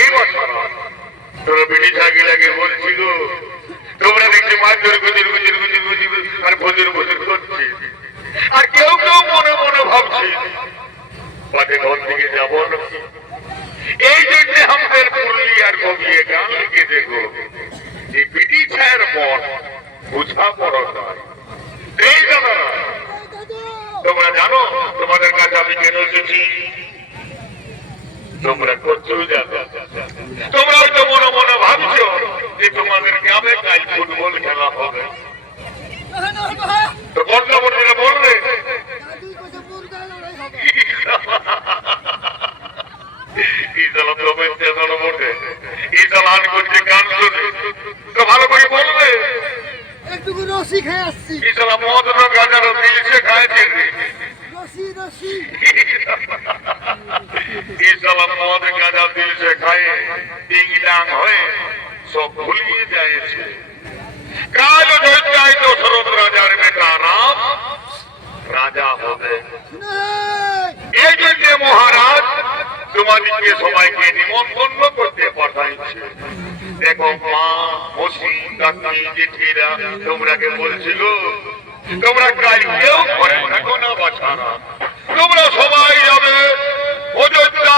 এই বছর তোর বিড়ি ছাগিলাকে বলছি গো, তোমরা দেখছি মাছ ধরে গুজির গুজির গুজির গুজির আর ভজির ভজির করছি, আর কেউ কেউ মনে মনে ভাবছি বাদে ঘর দিকে যাবো নাকি। এই জন্য আমাদের পুরুলিয়ার কবিয়ে গান লিখে দেখো যে বিড়ি ছায়ের মন বুঝা পড়া নয়। এই দাদারা তোমরা জানো তোমাদের কাছে আমি কেন এসেছি? তোমরা করছো জানো, তোমরা হয়তো মনে মনে ভাবছো যে তোমাদের গ্রামে কাল ফুটবল খেলা হবে, তো বর্তমানে বলবে গান শুনে তো ভালো করে বলবে মদ গাজারও দিয়েছে খাইছে মদ গাঁজা দিয়েছে খায় ডিংলাং হয়ে সব ভুলিয়ে যাইছে। কাল যাই তো শরৎ রাজার বেটা রাম রাজা হবে। এই জন্য মহারাজ তোমাদেরকে সবাইকে নিমন্ত্রণ করতে পাঠাইছে। দেখো মা মসি কাকি জেঠিরা তোমরাকে বলছিল তোমরা কাল কেউ ঘরে থাকো না বাছারা, তোমরা সবাই যাবে অযোধ্যা